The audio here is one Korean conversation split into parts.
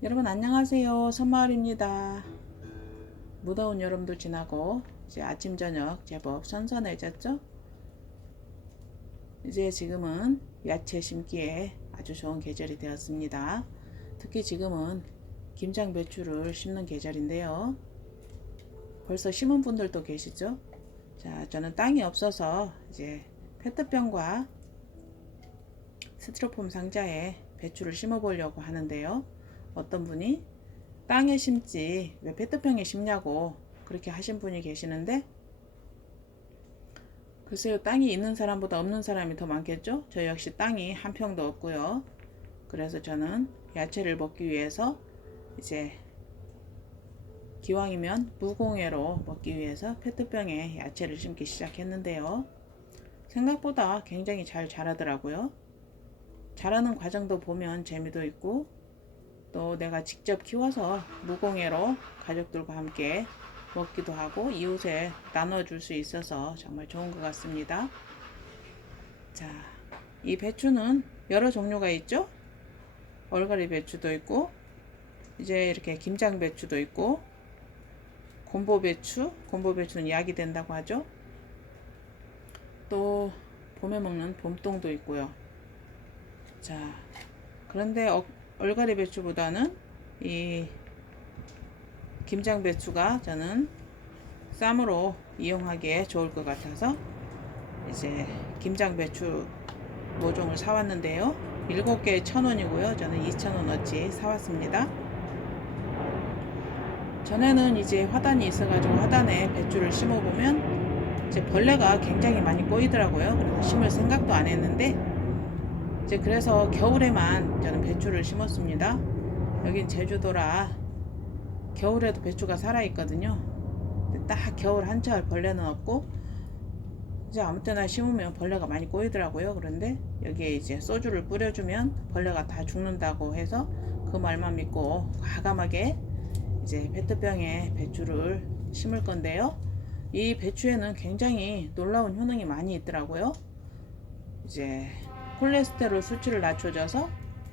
여러분 안녕하세요. 선마을입니다. 무더운 여름도 지나고 이제 아침 저녁 제법 선선해졌죠? 이제 지금은 야채 심기에 아주 좋은 계절이 되었습니다. 특히 지금은 김장 배추를 심는 계절인데요. 벌써 심은 분들도 계시죠? 자, 저는 땅이 없어서 이제 페트병과 스티로폼 상자에 배추를 심어 보려고 하는데요. 어떤 분이 땅에 심지 왜 페트병에 심냐고 그렇게 하신 분이 계시는데, 글쎄요, 땅이 있는 사람보다 없는 사람이 더 많겠죠? 저 역시 땅이 한 평도 없고요. 그래서 저는 야채를 먹기 위해서 이제 기왕이면 무공해로 먹기 위해서 페트병에 야채를 심기 시작했는데요. 생각보다 굉장히 잘 자라더라고요. 자라는 과정도 보면 재미도 있고, 또 내가 직접 키워서 무공해로 가족들과 함께 먹기도 하고 이웃에 나눠줄 수 있어서 정말 좋은 것 같습니다. 자, 이 배추는 여러 종류가 있죠. 얼갈이 배추도 있고, 이제 이렇게 김장 배추도 있고, 곰보배추는 약이 된다고 하죠. 또 봄에 먹는 봄동도 있고요. 자, 그런데 얼갈이 배추보다는 이 김장 배추가 저는 쌈으로 이용하기에 좋을 것 같아서 이제 김장 배추 모종을 사왔는데요. 7개에 1,000원이고요. 저는 2,000원어치 사왔습니다. 전에는 이제 화단이 있어가지고 화단에 배추를 심어보면 이제 벌레가 굉장히 많이 꼬이더라고요. 그래서 심을 생각도 안 했는데, 이제 그래서 겨울에만 저는 배추를 심었습니다. 여긴 제주도라 겨울에도 배추가 살아있거든요. 딱 겨울 한철 벌레는 없고, 이제 아무 때나 심으면 벌레가 많이 꼬이더라고요. 그런데 여기에 이제 소주를 뿌려주면 벌레가 다 죽는다고 해서 그 말만 믿고 과감하게 이제 페트병에 배추를 심을 건데요. 이 배추에는 굉장히 놀라운 효능이 많이 있더라고요. 이제 콜레스테롤 수치를 낮춰줘서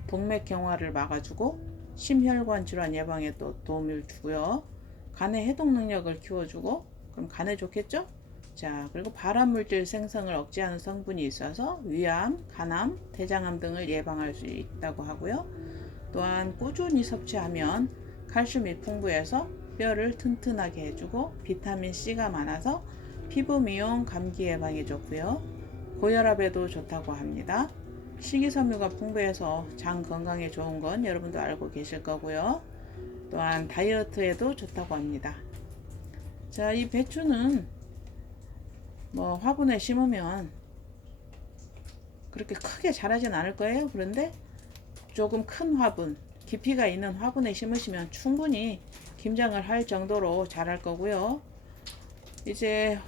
동맥 경화를 막아주고 심혈관 질환 예방에 또 도움을 주고요. 간의 해독 능력을 키워주고, 그럼 간에 좋겠죠? 자, 그리고 발암물질 생성을 억제하는 성분이 있어서 위암, 간암, 대장암 등을 예방할 수 있다고 하고요. 또한 꾸준히 섭취하면 칼슘이 풍부해서 뼈를 튼튼하게 해주고 비타민 C가 많아서 피부 미용, 감기 예방에 좋고요. 고혈압에도 좋다고 합니다. 식이섬유가 풍부해서 장 건강에 좋은 건 여러분도 알고 계실 거고요. 또한 다이어트에도 좋다고 합니다. 자, 이 배추는 뭐 화분에 심으면 그렇게 크게 자라진 않을 거예요. 그런데 조금 큰 화분, 깊이가 있는 화분에 심으시면 충분히 김장을 할 정도로 자랄 거고요. 이제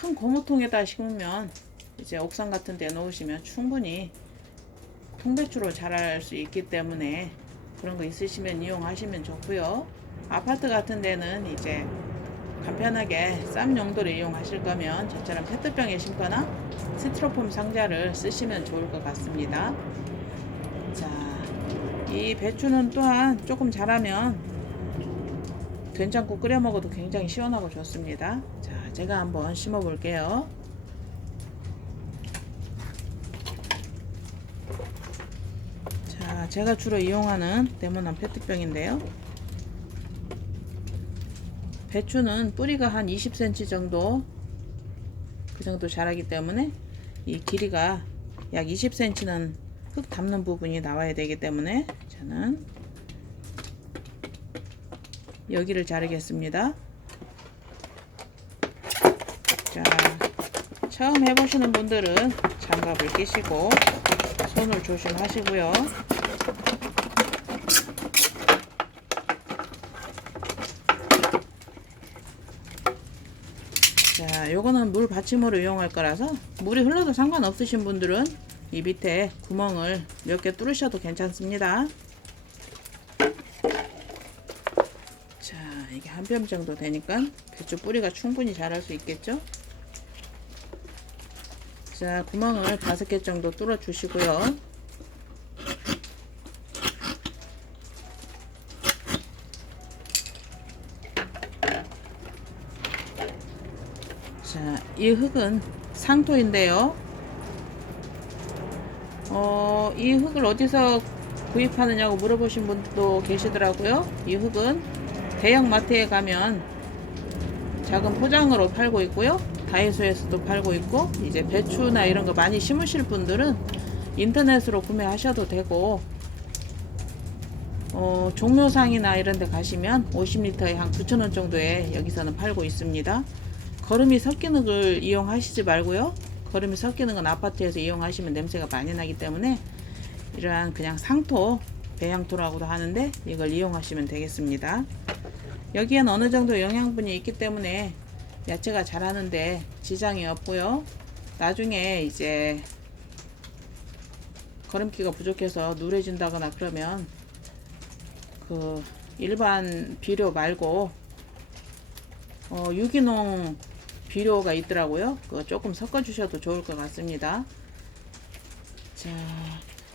큰 고무통에다 심으면 이제 옥상 같은 데 놓으시면 충분히 통배추로 자랄 수 있기 때문에 그런 거 있으시면 이용하시면 좋고요. 아파트 같은 데는 이제 간편하게 쌈 용도로 이용하실 거면 저처럼 페트병에 심거나 스티로폼 상자를 쓰시면 좋을 것 같습니다. 자, 이 배추는 또한 조금 자라면 된장국 끓여 먹어도 굉장히 시원하고 좋습니다. 자, 제가 한번 심어 볼게요. 자, 제가 주로 이용하는 네모난 페트병인데요. 배추는 뿌리가 한 20cm 정도, 그 정도 자라기 때문에 이 길이가 약 20cm는 흙 담는 부분이 나와야 되기 때문에 저는 여기를 자르겠습니다. 자, 처음 해보시는 분들은 장갑을 끼시고 손을 조심하시고요. 자, 요거는 물 받침으로 이용할 거라서 물이 흘러도 상관없으신 분들은 이 밑에 구멍을 몇 개 뚫으셔도 괜찮습니다. 자, 이게 한 뼘 정도 되니까 배추 뿌리가 충분히 자랄 수 있겠죠? 자, 구멍을 5개 정도 뚫어 주시고요. 자, 이 흙은 상토인데요. 이 흙을 어디서 구입하느냐고 물어보신 분도 계시더라고요. 이 흙은 대형 마트에 가면 작은 포장으로 팔고 있고요. 다이소에서도 팔고 있고, 이제 배추나 이런 거 많이 심으실 분들은 인터넷으로 구매하셔도 되고, 종묘상이나 이런 데 가시면 50리터에 한 9,000원 정도에 여기서는 팔고 있습니다. 거름이 섞이는 걸 이용하시지 말고요. 거름이 섞이는 건 아파트에서 이용하시면 냄새가 많이 나기 때문에 이러한 그냥 상토, 배양토라고도 하는데 이걸 이용하시면 되겠습니다. 여기엔 어느 정도 영양분이 있기 때문에 야채가 자라는데 지장이 없고요. 나중에 이제 거름기가 부족해서 누래진다거나 그러면 그 일반 비료 말고 유기농 비료가 있더라고요. 그거 조금 섞어 주셔도 좋을 것 같습니다. 자,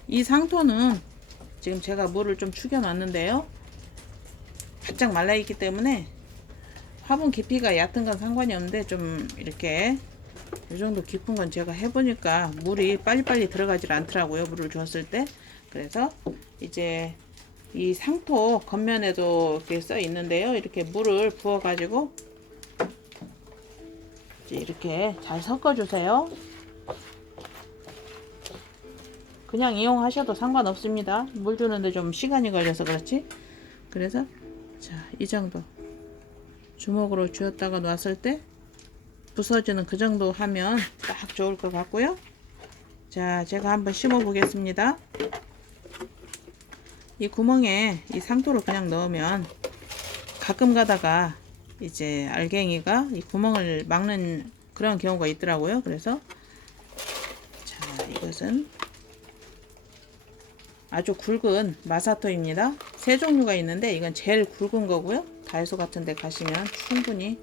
이 상토는 지금 제가 물을 좀 축여 놨는데요. 바짝 말라 있기 때문에 화분 깊이가 얕은 건 상관이 없는데 좀 이렇게 이 정도 깊은 건 제가 해보니까 물이 빨리빨리 들어가질 않더라고요. 물을 줬을 때. 그래서 이제 이 상토 겉면에도 이렇게 써 있는데요. 이렇게 물을 부어 가지고 이렇게 잘 섞어 주세요. 그냥 이용하셔도 상관없습니다. 물 주는데 좀 시간이 걸려서 그렇지. 그래서 자, 이 정도 주먹으로 쥐었다가 놨을 때 부서지는 그 정도 하면 딱 좋을 것 같고요. 자, 제가 한번 심어 보겠습니다. 이 구멍에 이 상토를 그냥 넣으면 가끔 가다가 이제 알갱이가 이 구멍을 막는 그런 경우가 있더라고요. 그래서 자, 이것은 아주 굵은 마사토입니다. 세 종류가 있는데 이건 제일 굵은 거고요. 다이소 같은 데 가시면 충분히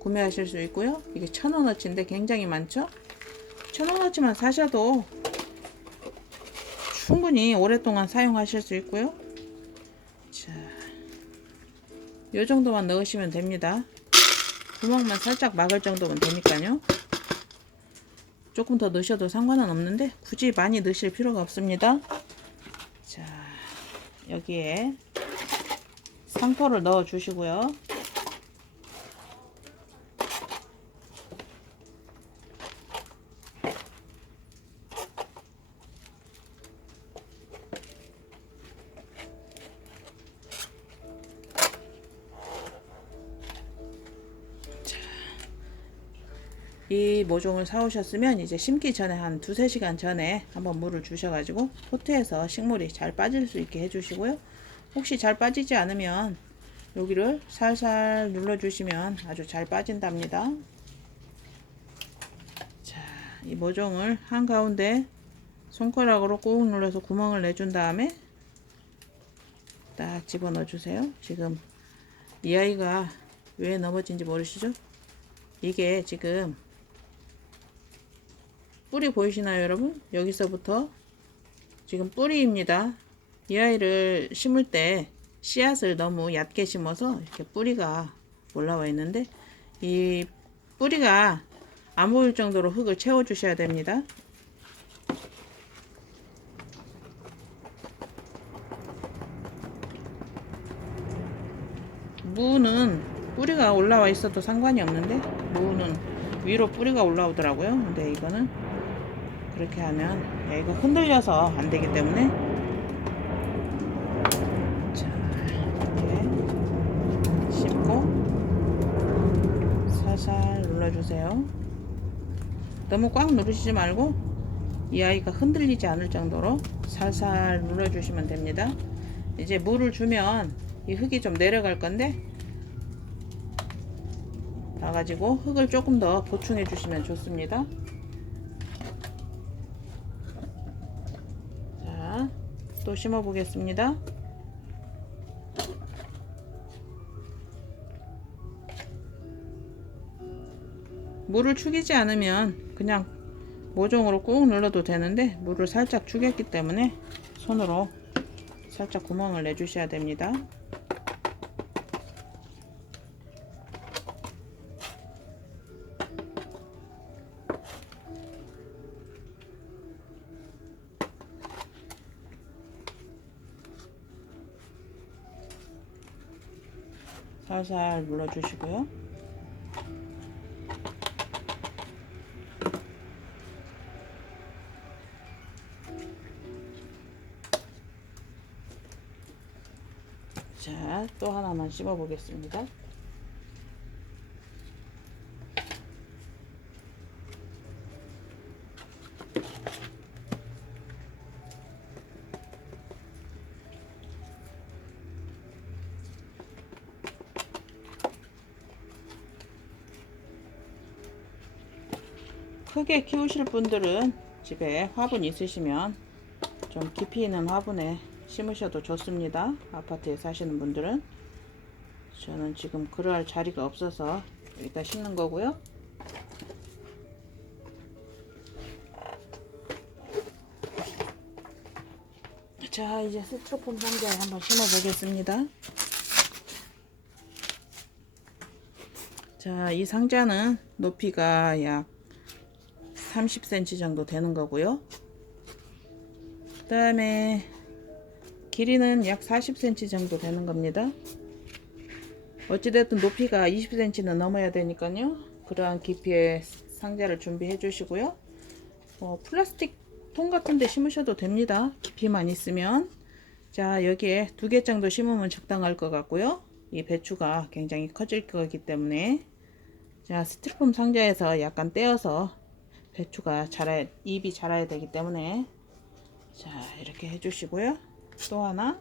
구매하실 수 있고요. 이게 1,000원어치인데 굉장히 많죠. 1,000원어치만 사셔도 충분히 오랫동안 사용하실 수 있고요. 자, 요 정도만 넣으시면 됩니다. 구멍만 살짝 막을 정도면 되니까요. 조금 더 넣으셔도 상관은 없는데 굳이 많이 넣으실 필요가 없습니다. 자, 여기에 상토를 넣어 주시고요. 이 모종을 사오셨으면 이제 심기 전에 한 2~3시간 전에 한번 물을 주셔가지고 포트에서 식물이 잘 빠질 수 있게 해주시고요. 혹시 잘 빠지지 않으면 여기를 살살 눌러주시면 아주 잘 빠진답니다. 자, 이 모종을 한가운데 손가락으로 꾹 눌러서 구멍을 내준 다음에 딱 집어넣어 주세요. 지금 이 아이가 왜 넘어진지 모르시죠? 이게 지금 뿌리 보이시나요, 여러분? 여기서부터 지금 뿌리입니다. 이 아이를 심을 때 씨앗을 너무 얕게 심어서 이렇게 뿌리가 올라와 있는데 이 뿌리가 안 보일 정도로 흙을 채워 주셔야 됩니다. 무는 뿌리가 올라와 있어도 상관이 없는데 무는 위로 뿌리가 올라오더라고요. 근데 이거는 그렇게 하면 얘가 흔들려서 안 되기 때문에 자, 이렇게 심고 살살 눌러주세요. 너무 꽉 누르시지 말고 이 아이가 흔들리지 않을 정도로 살살 눌러주시면 됩니다. 이제 물을 주면 이 흙이 좀 내려갈 건데 가지고 흙을 조금 더 보충해 주시면 좋습니다. 자, 또 심어 보겠습니다. 물을 축이지 않으면 그냥 모종으로 꾹 눌러도 되는데 물을 살짝 축였기 때문에 손으로 살짝 구멍을 내 주셔야 됩니다. 살살 눌러주시고요. 자, 또 하나만 씹어 보겠습니다. 크게 키우실 분들은 집에 화분 있으시면 좀 깊이 있는 화분에 심으셔도 좋습니다. 아파트에 사시는 분들은. 저는 지금 그럴 자리가 없어서 여기다 심는 거고요. 자, 이제 스티로폼 상자에 한번 심어 보겠습니다. 자, 이 상자는 높이가 약 30cm 정도 되는 거고요. 그 다음에 길이는 약 40cm 정도 되는 겁니다. 어찌됐든 높이가 20cm는 넘어야 되니까요. 그러한 깊이의 상자를 준비해 주시고요. 플라스틱 통 같은 데 심으셔도 됩니다. 깊이만 있으면. 자, 여기에 2개 정도 심으면 적당할 것 같고요. 이 배추가 굉장히 커질 거기 때문에. 자, 스티로폼 상자에서 약간 떼어서 배추가 잎이 자라야 되기 때문에. 자, 이렇게 해주시고요. 또 하나.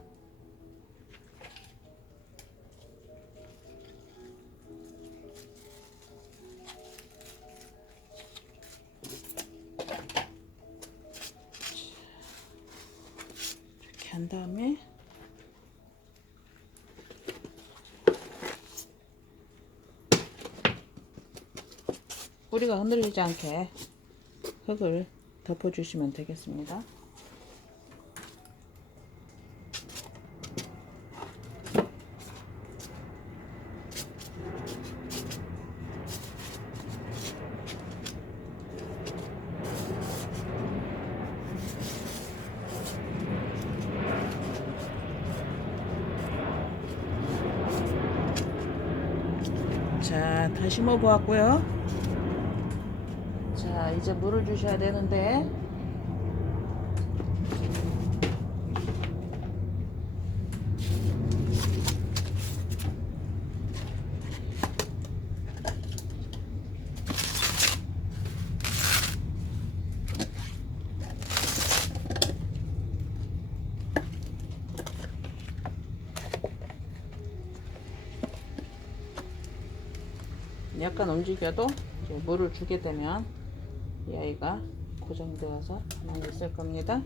이렇게 한 다음에 뿌리가 흔들리지 않게 흙을 덮어주시면 되겠습니다. 자, 다 심어 보았고요. 자, 이제 물을 주셔야 되는데, 약간 움직여도 이제 물을 주게 되면 이 아이가 고정되어서 가만히 있을 겁니다.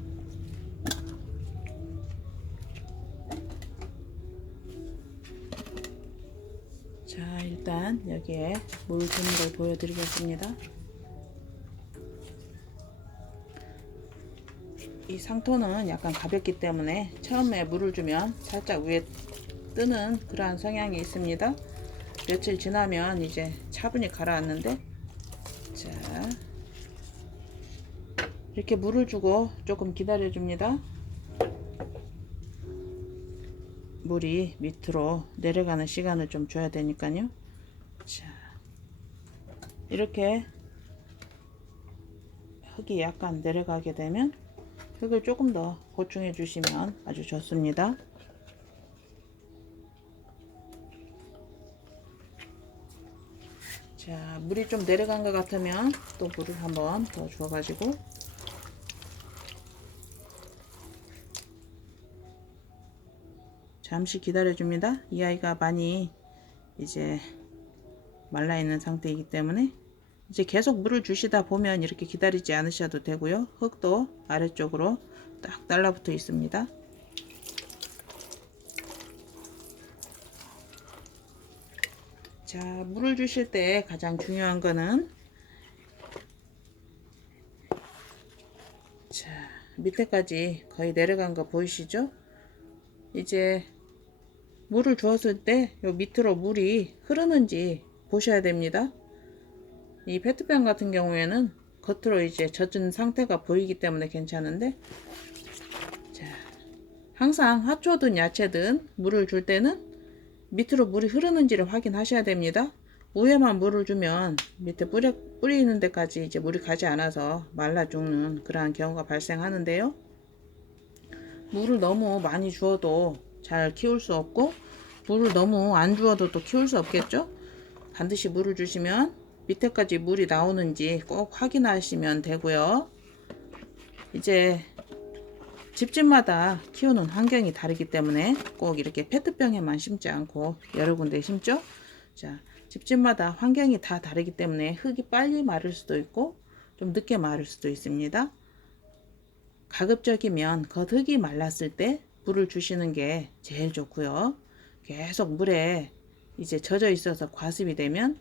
자, 일단 여기에 물 주는 걸 보여드리겠습니다. 이 상토는 약간 가볍기 때문에 처음에 물을 주면 살짝 위에 뜨는 그러한 성향이 있습니다. 며칠 지나면 이제 차분히 가라앉는데, 자, 이렇게 물을 주고 조금 기다려 줍니다. 물이 밑으로 내려가는 시간을 좀 줘야 되니까요. 자, 이렇게 흙이 약간 내려가게 되면 흙을 조금 더 보충해 주시면 아주 좋습니다. 자, 물이 좀 내려간 것 같으면 또 물을 한번 더 주어 가지고 잠시 기다려 줍니다. 이 아이가 많이 이제 말라 있는 상태이기 때문에 이제 계속 물을 주시다 보면 이렇게 기다리지 않으셔도 되고요. 흙도 아래쪽으로 딱 달라붙어 있습니다. 자, 물을 주실 때 가장 중요한 거는, 자, 밑에까지 거의 내려간 거 보이시죠? 이제 물을 주었을 때 요 밑으로 물이 흐르는지 보셔야 됩니다. 이 페트병 같은 경우에는 겉으로 이제 젖은 상태가 보이기 때문에 괜찮은데, 자, 항상 화초든 야채든 물을 줄 때는 밑으로 물이 흐르는지를 확인하셔야 됩니다. 위에만 물을 주면 밑에 뿌리 있는 데까지 이제 물이 가지 않아서 말라 죽는 그러한 경우가 발생하는데요. 물을 너무 많이 주어도 잘 키울 수 없고, 물을 너무 안 주어도 또 키울 수 없겠죠. 반드시 물을 주시면 밑에까지 물이 나오는지 꼭 확인하시면 되고요. 이제 집집마다 키우는 환경이 다르기 때문에 꼭 이렇게 페트병에만 심지 않고 여러 군데 심죠. 자, 집집마다 환경이 다 다르기 때문에 흙이 빨리 마를 수도 있고 좀 늦게 마를 수도 있습니다. 가급적이면 겉흙이 말랐을 때 물을 주시는 게 제일 좋고요. 계속 물에 이제 젖어 있어서 과습이 되면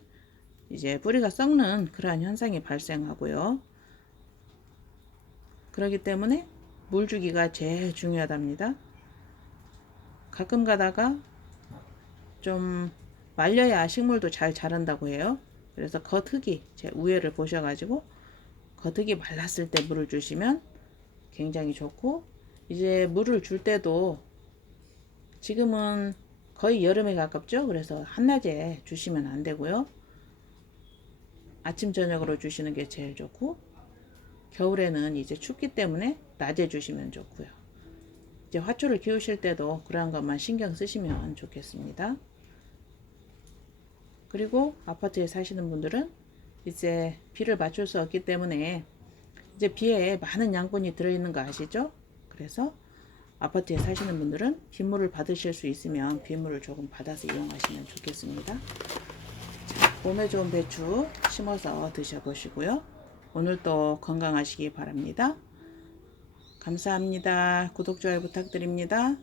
이제 뿌리가 썩는 그러한 현상이 발생하고요. 그렇기 때문에 물 주기가 제일 중요하답니다. 가끔 가다가 좀 말려야 식물도 잘 자란다고 해요. 그래서 겉흙이 제 우열을 보셔가지고 겉흙이 말랐을 때 물을 주시면 굉장히 좋고, 이제 물을 줄 때도 지금은 거의 여름에 가깝죠. 그래서 한낮에 주시면 안 되고요. 아침 저녁으로 주시는 게 제일 좋고, 겨울에는 이제 춥기 때문에 낮에 주시면 좋고요. 이제 화초를 키우실 때도 그러한 것만 신경 쓰시면 좋겠습니다. 그리고 아파트에 사시는 분들은 이제 비를 맞출 수 없기 때문에 이제 비에 많은 양분이 들어있는 거 아시죠? 그래서 아파트에 사시는 분들은 빗물을 받으실 수 있으면 빗물을 조금 받아서 이용하시면 좋겠습니다. 자, 몸에 좋은 배추 심어서 드셔보시고요. 오늘도 건강하시기 바랍니다. 감사합니다. 구독, 좋아요 부탁드립니다.